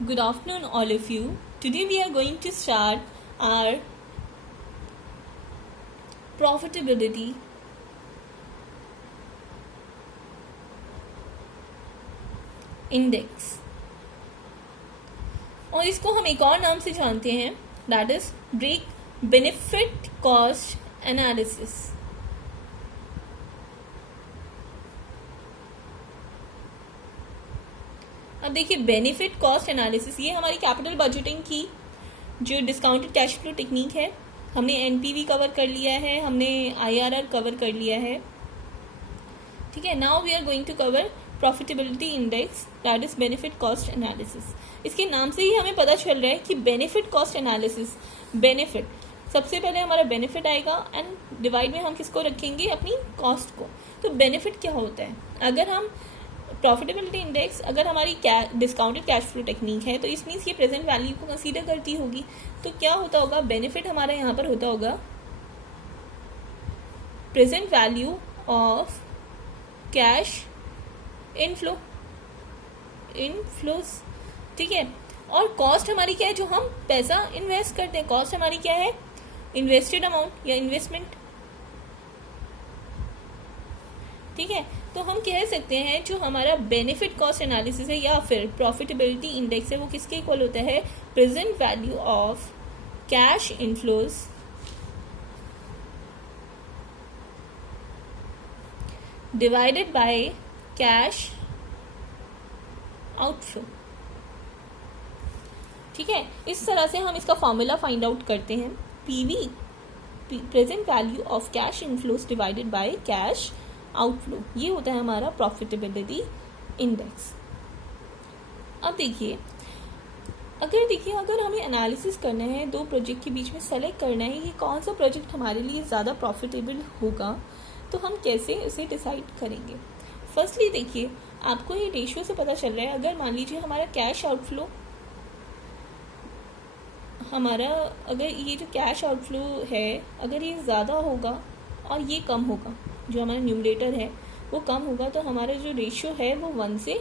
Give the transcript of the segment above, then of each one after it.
Good afternoon, all of you. Today we are going to start our profitability index. और इसको हम एक और नाम से जानते हैं, that is break benefit cost analysis. अब देखिए, बेनिफिट कॉस्ट एनालिसिस ये हमारी कैपिटल बजटिंग की जो डिस्काउंटेड कैश फ्लो टेक्निक है. हमने एनपीवी कवर कर लिया है, हमने आईआरआर कवर कर लिया है. ठीक है, now we are going to cover profitability index, that is benefit cost analysis. इसके नाम से ही हमें पता चल रहा है कि बेनिफिट कॉस्ट एनालिसिस, बेनिफिट सबसे पहले हमारा बेनिफिट आएगा एंड डिवाइड में हम किसको रखेंगे, अपनी कॉस्ट को. तो बेनिफिट क्या होता है? अगर हम प्रॉफिटेबिलिटी इंडेक्स अगर हमारी डिस्काउंटेड कैश फ्लो टेक्निक है तो इसमें ये प्रेजेंट वैल्यू को कंसीडर करती होगी. तो क्या होता होगा, बेनिफिट हमारा यहाँ पर होता होगा present value of cash inflows. ठीक है, और कॉस्ट हमारी क्या है, जो हम पैसा इन्वेस्ट करते हैं, कॉस्ट हमारी क्या है, इन्वेस्टेड अमाउंट या इन्वेस्टमेंट. ठीक है, तो हम कह सकते हैं जो हमारा बेनिफिट कॉस्ट एनालिसिस है या फिर प्रॉफिटेबिलिटी इंडेक्स है वो किसके इक्वल होता है, present value of cash inflows divided by cash outflow. ठीक है, इस तरह से हम इसका फॉर्मूला फाइंड आउट करते हैं. PV, present value of cash inflows divided by cash outflow, ये होता है हमारा प्रॉफिटेबिलिटी इंडेक्स. अब देखिए, अगर हमें एनालिसिस करना है, दो प्रोजेक्ट के बीच में सेलेक्ट करना है कि कौन सा प्रोजेक्ट हमारे लिए ज़्यादा प्रॉफिटेबल होगा, तो हम कैसे उसे डिसाइड करेंगे. फर्स्टली देखिए, आपको ये रेशियो से पता चल रहा है. अगर मान लीजिए हमारा कैश आउटफ्लो, अगर ये जो कैश आउटफ्लो है अगर ये ज़्यादा होगा और ये कम होगा, जो हमारा न्यूमरेटर है वो कम होगा, तो हमारा जो रेशियो है वो 1 से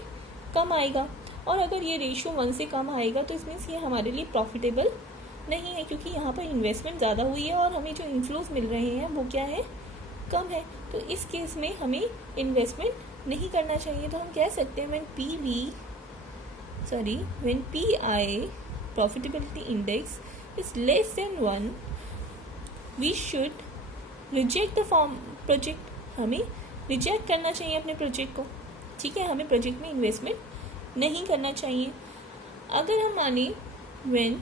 कम आएगा. और अगर ये रेशियो 1 से कम आएगा तो इसमें ये हमारे लिए प्रॉफिटेबल नहीं है, क्योंकि यहाँ पर इन्वेस्टमेंट ज़्यादा हुई है और हमें जो इन्फ्लोज मिल रहे हैं वो क्या है, कम है. तो इस केस में हमें इन्वेस्टमेंट नहीं करना चाहिए. तो हम कह सकते हैं when PI profitability index is less than 1, we should reject the project. हमें रिजेक्ट करना चाहिए अपने प्रोजेक्ट को. ठीक है, हमें प्रोजेक्ट में इन्वेस्टमेंट नहीं करना चाहिए. अगर हम माने when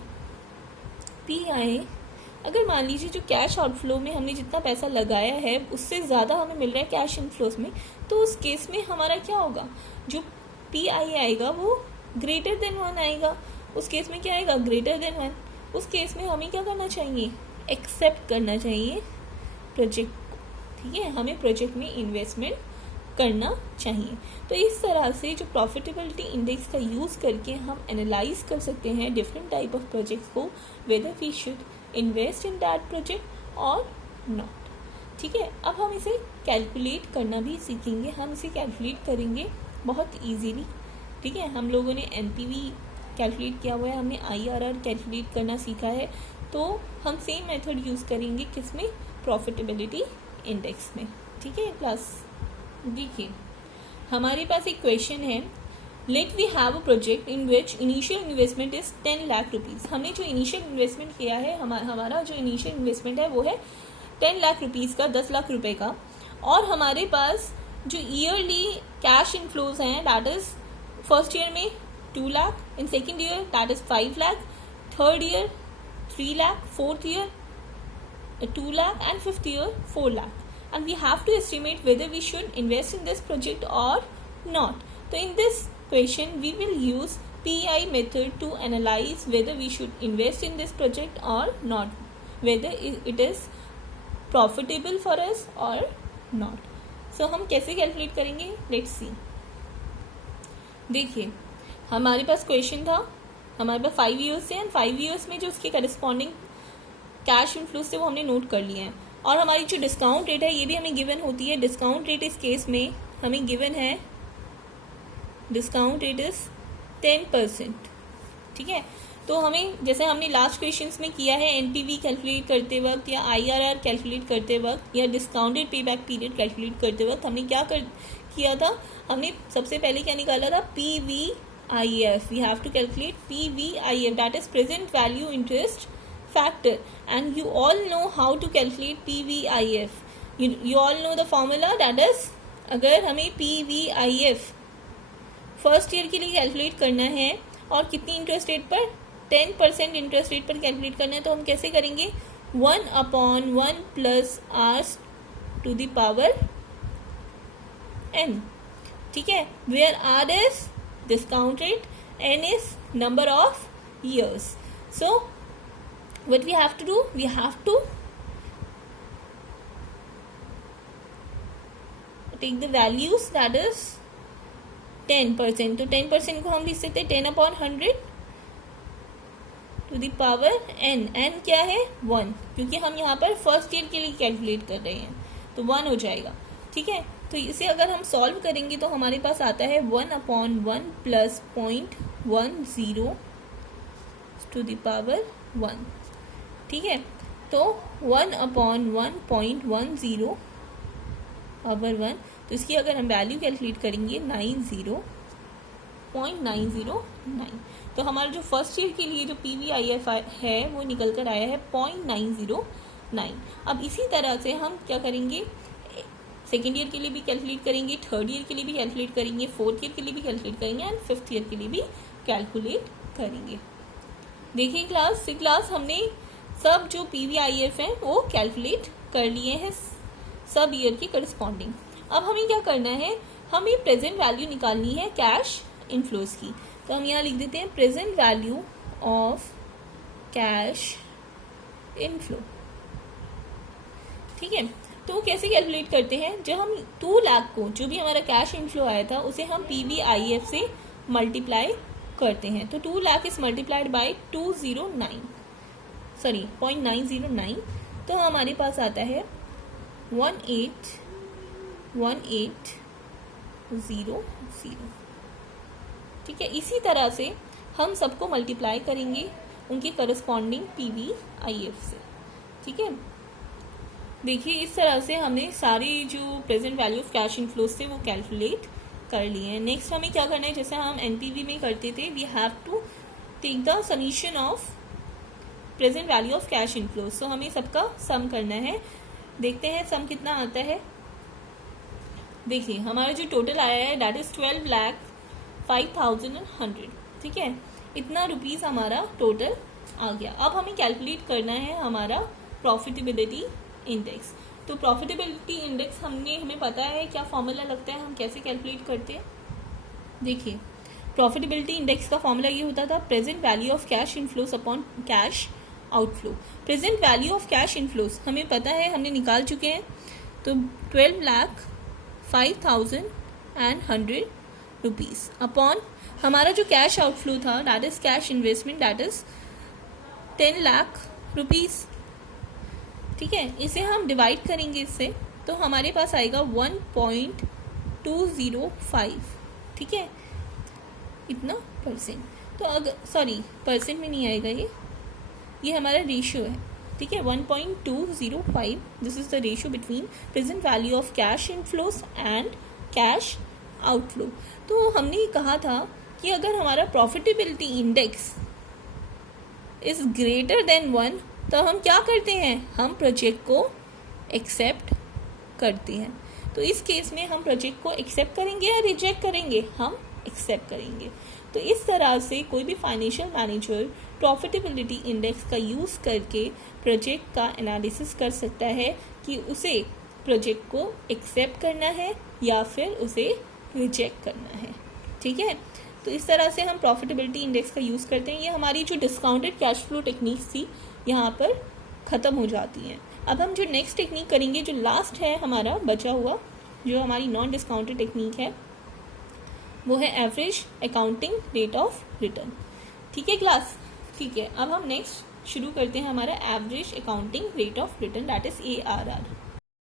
PI, अगर मान लीजिए जो कैश आउटफ्लो में हमने जितना पैसा लगाया है उससे ज़्यादा हमें मिल रहा है कैश इनफ्लोज में, तो उस केस में हमारा क्या होगा, जो PI आएगा वो ग्रेटर देन 1 आएगा. उस केस में क्या आएगा, ग्रेटर देन 1. उस केस में हमें क्या करना चाहिए, एक्सेप्ट करना चाहिए प्रोजेक्ट को. ठीक है, हमें प्रोजेक्ट में इन्वेस्टमेंट करना चाहिए. तो इस तरह से जो प्रॉफिटेबिलिटी इंडेक्स का यूज़ करके हम एनालाइज कर सकते हैं डिफरेंट टाइप ऑफ प्रोजेक्ट्स को, whether we should invest in that project और नॉट. ठीक है, अब हम इसे कैलकुलेट करना भी सीखेंगे. हम इसे कैलकुलेट करेंगे बहुत ईजीली. ठीक है, हम लोगों ने एनपीवी कैलकुलेट किया हुआ है, हमने आईआरआर कैलकुलेट करना सीखा है. तो हम सेम मेथड यूज़ करेंगे किसमें, प्रॉफिटेबिलिटी इंडेक्स में. ठीक है क्लास, देखिए हमारे पास एक क्वेश्चन है. Let we have a project in which initial investment is 10 lakh rupees. हमने जो इनिशियल इन्वेस्टमेंट किया है, हमारा जो इनिशियल इन्वेस्टमेंट है वो है 10 लाख रुपीज़ का, 10 लाख रुपए का. और हमारे पास जो ईयरली कैश इनफ्लोज हैं, दैट इज फर्स्ट ईयर में 2 lakh, in second year that is 5 lakh, third year 3 lakh, fourth year 2 lakh, and fifth year 4 lakh. And we have to estimate whether we should invest in this project or not. So in this question we will use PI method to analyze whether we should invest in this project or not, whether it is profitable for us or not. So हम कैसे calculate करेंगे, let's see. देखिए हमारे पास question था, हमारे पास 5 years थे and 5 years में जो उसके करस्पॉन्डिंग कैश इनफ्लोज थे वो हमने नोट कर लिए हैं. और हमारी जो डिस्काउंट रेट है ये भी हमें गिवन होती है. डिस्काउंट रेट इस केस में हमें गिवन है, डिस्काउंट रेट इज 10%. ठीक है। तो हमें जैसे हमने लास्ट क्वेश्चंस में किया है एनपीवी कैलकुलेट करते वक्त या आईआरआर कैलकुलेट करते वक्त या discounted pay back period calculate करते वक्त हमने क्या किया था, हमने सबसे पहले क्या निकाला था, PVIF। We have to calculate PVIF, that is present value interest factor, and you all know how to calculate PVIF। You all know the formula, that is अगर हमें PVIF फर्स्ट ईयर के लिए कैलकुलेट करना है और कितनी interest rate पर, 10% interest rate पर कैलकुलेट करना है, तो हम कैसे करेंगे, 1/1 plus r's to the power n, ठीक है, where r is discount rate, n is number of years. So what we have to do, we have to take the values, that is 10%. तो 10% को हम लिख सकते हैं 10/100 to the power n। n क्या है, 1, क्योंकि हम यहाँ पर फर्स्ट ईयर के लिए कैलकुलेट कर रहे हैं, तो 1 हो जाएगा, ठीक है। तो इसे अगर हम सॉल्व करेंगे तो हमारे पास आता है 1/1 प्लस 0.10 टू द पावर 1, ठीक है। तो 1/1.10 पावर 1, तो इसकी अगर हम वैल्यू कैलकुलेट करेंगे 90.909, तो हमारा जो फर्स्ट ईयर के लिए जो PVIF है वो निकल कर आया है 0.909। अब इसी तरह से हम क्या करेंगे, सेकेंड ईयर के लिए भी कैलकुलेट करेंगे, थर्ड ईयर के लिए भी कैलकुलेट करेंगे, फोर्थ ईयर के लिए भी कैलकुलेट करेंगे एंड फिफ्थ ईयर के लिए भी कैलकुलेट करेंगे। देखिए क्लास हमने सब जो PVIF है वो कैलकुलेट कर लिए हैं सब ईयर के करस्पॉन्डिंग। अब हमें क्या करना है, हमें प्रेजेंट वैल्यू निकालनी है कैश इनफ्लोज की, तो हम यहाँ लिख देते हैं present value of cash inflow, ठीक है। तो कैसे कैलकुलेट करते हैं, जब हम 2 लाख को, जो भी हमारा कैश इनफ्लो आया था उसे हम PVIF से मल्टीप्लाई करते हैं, तो 2 लाख इज मल्टीप्लाइड बाई 0.909, तो हमारे पास आता है 18,18,0,0, ठीक है। इसी तरह से हम सबको मल्टीप्लाई करेंगे उनके करस्पॉन्डिंग PVIF से, ठीक है। देखिए इस तरह से हमने सारे जो present value of cash inflows से वो कैलकुलेट कर लिए हैं। नेक्स्ट हमें क्या करना है, जैसे हम NPV में करते थे, we have to take the summation of present value of cash inflows. So हमें सबका सम करना है, देखते हैं सम कितना आता है। देखिए हमारा जो टोटल आया है दैट इज 12,05,100, ठीक है, इतना रुपीज़ हमारा टोटल आ गया। अब हमें कैलकुलेट करना है हमारा प्रॉफिटेबिलिटी इंडेक्स। तो प्रॉफिटेबिलिटी इंडेक्स हमें पता है क्या फॉर्मूला लगता है, हम कैसे कैलकुलेट करते हैं। देखिए प्रॉफिटेबिलिटी इंडेक्स का फॉर्मूला ये होता था present value of cash inflows upon cash outflow. Present value of cash inflows हमें पता है, हमने निकाल चुके हैं, तो 12,05,100 रुपीज़ अपॉन हमारा जो कैश आउटफ्लो था that is cash investment, that is 10 lakh rupees, ठीक है। इसे हम डिवाइड करेंगे इससे, तो हमारे पास आएगा 1.205, ठीक है, इतना परसेंट। तो अगर परसेंट में नहीं आएगा, ये हमारा रेशियो है, ठीक है, 1.205, this is the ratio between present value of cash inflows and cash outflow. तो हमने कहा था कि अगर हमारा profitability index is greater than 1 तो हम क्या करते हैं, हम प्रोजेक्ट को एक्सेप्ट करते हैं। तो इस केस में हम प्रोजेक्ट को एक्सेप्ट करेंगे या रिजेक्ट करेंगे, हम एक्सेप्ट करेंगे। तो इस तरह से कोई भी फाइनेंशियल मैनेजर प्रॉफिटेबिलिटी इंडेक्स का यूज़ करके प्रोजेक्ट का एनालिसिस कर सकता है कि उसे प्रोजेक्ट को एक्सेप्ट करना है या फिर उसे रिजेक्ट करना है, ठीक है। तो इस तरह से हम प्रॉफिटेबिलिटी इंडेक्स का यूज़ करते हैं। ये हमारी जो डिस्काउंटेड कैश फ्लो टेक्निक्स थी यहाँ पर ख़त्म हो जाती हैं। अब हम जो नेक्स्ट टेक्निक करेंगे, जो लास्ट है हमारा बचा हुआ, जो हमारी नॉन डिस्काउंटेड टेक्निक है, वो है average accounting rate of return, ठीक है क्लास, ठीक है। अब हम नेक्स्ट शुरू करते हैं हमारा average accounting rate of return, that is ARR।